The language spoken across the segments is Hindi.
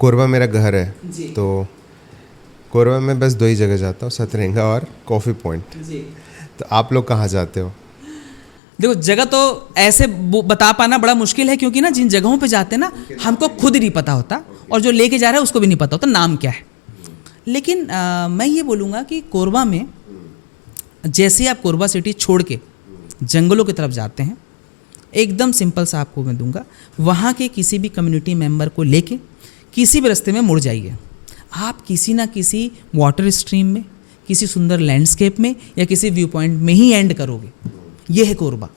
कोरबा मेरा घर है जी। तो कोरबा में बस 2 ही जगह जाता हूँ, सतरंगा और कॉफ़ी पॉइंट। जी। तो आप लोग कहाँ जाते हो? देखो जगह तो ऐसे बता पाना बड़ा मुश्किल है, क्योंकि ना जिन जगहों पे जाते हैं ना हमको खुद ही नहीं पता होता और जो लेके जा रहा है उसको भी नहीं पता होता नाम क्या है। लेकिन मैं ये बोलूँगा कि कोरबा में जैसे आप कोरबा सिटी छोड़ के जंगलों की तरफ जाते हैं, एकदम सिंपल सा आपको मैं दूंगा, वहाँ के किसी भी कम्युनिटी मेंबर को लेके किसी भी रास्ते में मुड़ जाइए, आप किसी ना किसी वाटर स्ट्रीम में, किसी सुंदर लैंडस्केप में या किसी व्यू पॉइंट में ही एंड करोगे। ये है कोरबा।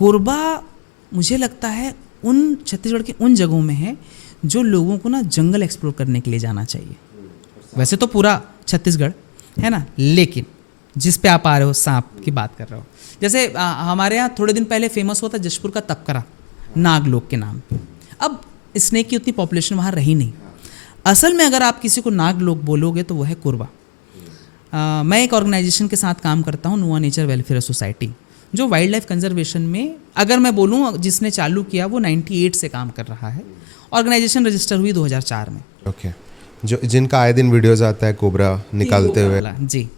कोरबा मुझे लगता है उन छत्तीसगढ़ के उन जगहों में है जो लोगों को ना जंगल एक्सप्लोर करने के लिए जाना चाहिए। वैसे तो पूरा छत्तीसगढ़ है ना, लेकिन जिस पे आप आ रहे हो, सांप की बात कर रहे हो, जैसे हमारे यहाँ थोड़े दिन पहले फेमस हुआ था जशपुर का तपकरा नागलोक के नाम पे। अब स्नेक की उतनी पॉपुलेशन वहाँ रही नहीं। असल में अगर आप किसी को नागलोक बोलोगे तो वो है कोरबा। मैं एक ऑर्गेनाइजेशन के साथ काम करता हूँ, नुआ नेचर वेलफेयर सोसाइटी, जो वाइल्ड लाइफ कंजर्वेशन में, अगर मैं बोलूँ जिसने चालू किया वो 98 से काम कर रहा है। ऑर्गेनाइजेशन रजिस्टर हुई 2004 में। ओके। जो जिनका आए दिन वीडियोस आता है कोबरा निकालते हुए। जी।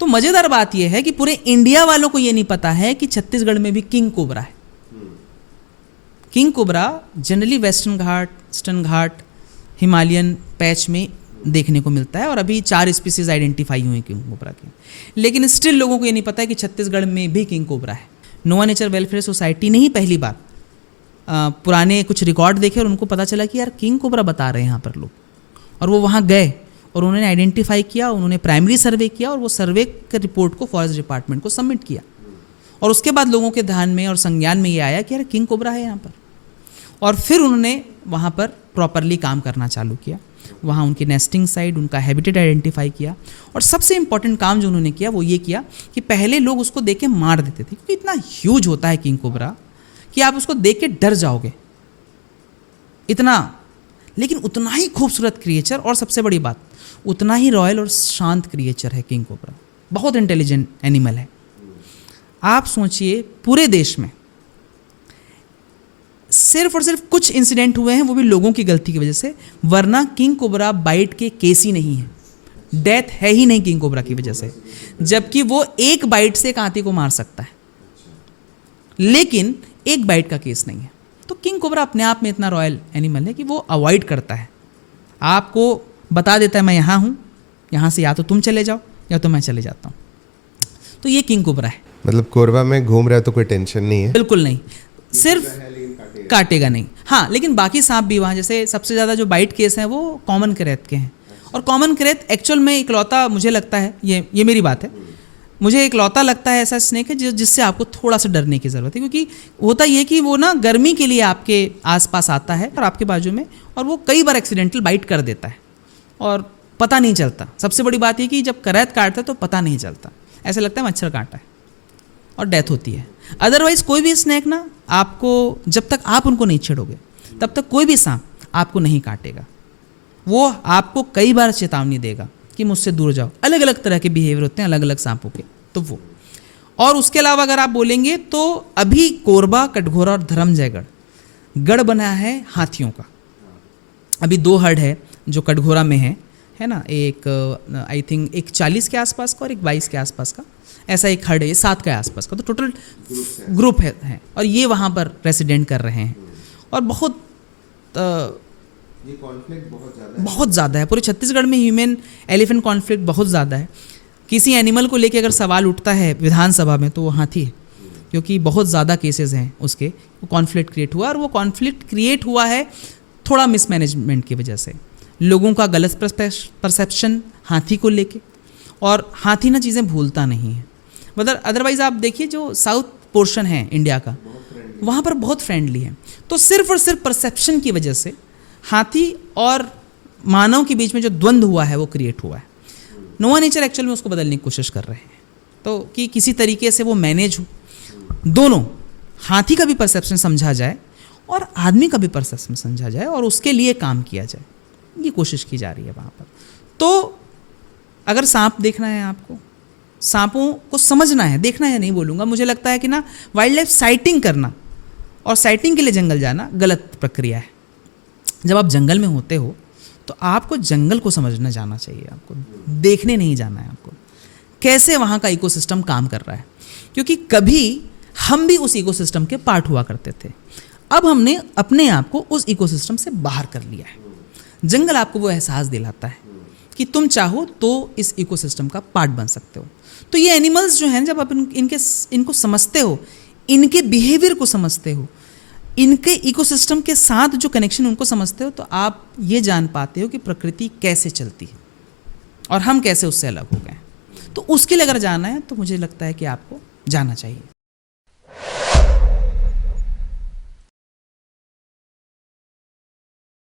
तो मज़ेदार बात यह है कि पूरे इंडिया वालों को ये नहीं पता है कि छत्तीसगढ़ में भी किंग कोबरा है। किंग कोबरा जनरली वेस्टर्न घाट, ईस्टर्न घाट, हिमालयन पैच में देखने को मिलता है और अभी 4 स्पीसीज आइडेंटिफाई हुए किंग कोबरा के। लेकिन स्टिल लोगों को ये नहीं पता है कि छत्तीसगढ़ में भी किंग कोबरा है। नोवा नेचर वेलफेयर सोसाइटी ने ही पहली बार पुराने कुछ रिकॉर्ड देखे और उनको पता चला कि यार किंग कोबरा बता रहे हैं यहाँ पर लोग, और वो वहाँ गए और उन्होंने आइडेंटिफाई किया, उन्होंने प्राइमरी सर्वे किया और वो सर्वे के रिपोर्ट को फॉरेस्ट डिपार्टमेंट को सबमिट किया। और उसके बाद लोगों के ध्यान में और संज्ञान में ये आया कि यार किंग कोबरा है यहाँ पर, और फिर उन्होंने वहाँ पर प्रॉपरली काम करना चालू किया। वहाँ उनकी नेस्टिंग साइट, उनका हैबिटेट आइडेंटिफाई किया, और सबसे इंपॉर्टेंट काम जो उन्होंने किया वो ये किया कि पहले लोग उसको देख के मार देते थे, क्योंकि इतना ह्यूज होता है किंग कोबरा कि आप उसको देख के डर जाओगे इतना। लेकिन उतना ही खूबसूरत क्रिएचर, और सबसे बड़ी बात उतना ही रॉयल और शांत क्रिएचर है किंग कोबरा। बहुत इंटेलिजेंट एनिमल है। आप सोचिए पूरे देश में सिर्फ और सिर्फ कुछ इंसिडेंट हुए हैं, वो भी लोगों की गलती की वजह से, वरना किंग कोबरा बाइट के केस ही नहीं है, डेथ है ही नहीं किंग कोबरा की वजह से, जबकि वो एक बाइट से एक हाथी को मार सकता है, लेकिन एक बाइट का केस नहीं है। तो किंग कोबरा अपने आप में इतना रॉयल एनिमल है कि वो अवॉइड करता है, आपको बता देता है मैं यहाँ हूँ, यहाँ से या तो तुम चले जाओ या तो मैं चले जाता हूँ। तो ये किंग कोबरा है। मतलब कोरबा में घूम रहे हो तो कोई टेंशन नहीं है? बिल्कुल नहीं, सिर्फ काटेगा नहीं। हाँ, लेकिन बाकी सांप भी वहाँ, जैसे सबसे ज़्यादा जो बाइट केस हैं वो कॉमन क्रेत के हैं, और कॉमन क्रेत एक्चुअल में इकलौता मुझे लगता है, ये मेरी बात है, मुझे इकलौता लगता है ऐसा स्नेक है जिससे आपको थोड़ा सा डरने की ज़रूरत है, क्योंकि होता ये कि वो ना गर्मी के लिए आपके आसपास आता है और आपके बाजू में, और वो कई बार एक्सीडेंटल बाइट कर देता है और पता नहीं चलता। सबसे बड़ी बात ये कि जब करैत काटता है तो पता नहीं चलता, ऐसा लगता है मच्छर काटा है और डेथ होती है। अदरवाइज़ कोई भी स्नेक ना आपको, जब तक आप उनको नहीं छेड़ोगे तब तक कोई भी सांप आपको नहीं काटेगा। वो आपको कई बार चेतावनी देगा कि मुझसे दूर जाओ। अलग अलग तरह के बिहेवियर होते हैं अलग अलग सांपों के, तो वो। और उसके अलावा अगर आप बोलेंगे तो अभी कोरबा, कटघोरा और धर्मजयगढ़ गढ़ बना है हाथियों का। अभी 2 हर्ड है जो कटघोरा में है ना, एक आई थिंक एक 40 के आसपास का और एक 22 के आसपास का, ऐसा एक हर्ड है, 7 के आसपास का, तो टोटल ग्रुप है और ये वहाँ पर रेसिडेंट कर रहे हैं। और बहुत ये कॉन्फ्लिक्ट बहुत ज़्यादा है पूरे छत्तीसगढ़ में, ह्यूमन एलिफेंट कॉन्फ्लिक्ट बहुत ज़्यादा है। किसी एनिमल को लेके अगर सवाल उठता है विधानसभा में तो वो हाथी है, क्योंकि बहुत ज़्यादा केसेस हैं उसके, वो कॉन्फ्लिक्ट क्रिएट हुआ, और वो कॉन्फ्लिक्ट क्रिएट हुआ है थोड़ा मिसमैनेजमेंट की वजह से, लोगों का गलत परसेप्शन हाथी को लेके, और हाथी ना चीज़ें भूलता नहीं है। मतलब अदरवाइज़ आप देखिए जो साउथ पोर्शन है इंडिया का, वहाँ पर बहुत फ्रेंडली है। तो सिर्फ और सिर्फ परसेप्शन की वजह से हाथी और मानव के बीच में जो द्वंद्व हुआ है वो क्रिएट हुआ है। नोवा नेचर एक्चुअल में उसको बदलने की कोशिश कर रहे हैं, तो कि किसी तरीके से वो मैनेज हो, दोनों हाथी का भी परसेप्शन समझा जाए और आदमी का भी परसेप्शन समझा जाए, और उसके लिए काम किया जाए, ये कोशिश की जा रही है वहाँ पर। तो अगर सांप देखना है आपको, सांपों को समझना है, देखना है नहीं बोलूँगा, मुझे लगता है कि ना वाइल्ड लाइफ साइटिंग करना और साइटिंग के लिए जंगल जाना गलत प्रक्रिया है। जब आप जंगल में होते हो तो आपको जंगल को समझना जाना चाहिए, आपको देखने नहीं जाना है, आपको कैसे वहाँ का इकोसिस्टम काम कर रहा है, क्योंकि कभी हम भी उस इकोसिस्टम के पार्ट हुआ करते थे। अब हमने अपने आप को उस इकोसिस्टम से बाहर कर लिया है। जंगल आपको वो एहसास दिलाता है कि तुम चाहो तो इस इकोसिस्टम का पार्ट बन सकते हो। तो ये एनिमल्स जो हैं, जब आप इनको समझते हो, इनके बिहेवियर को समझते हो, इनके इकोसिस्टम के साथ जो कनेक्शन उनको समझते हो, तो आप ये जान पाते हो कि प्रकृति कैसे चलती है और हम कैसे उससे अलग हो गए। तो उसके लिए अगर जाना है तो मुझे लगता है कि आपको जाना चाहिए।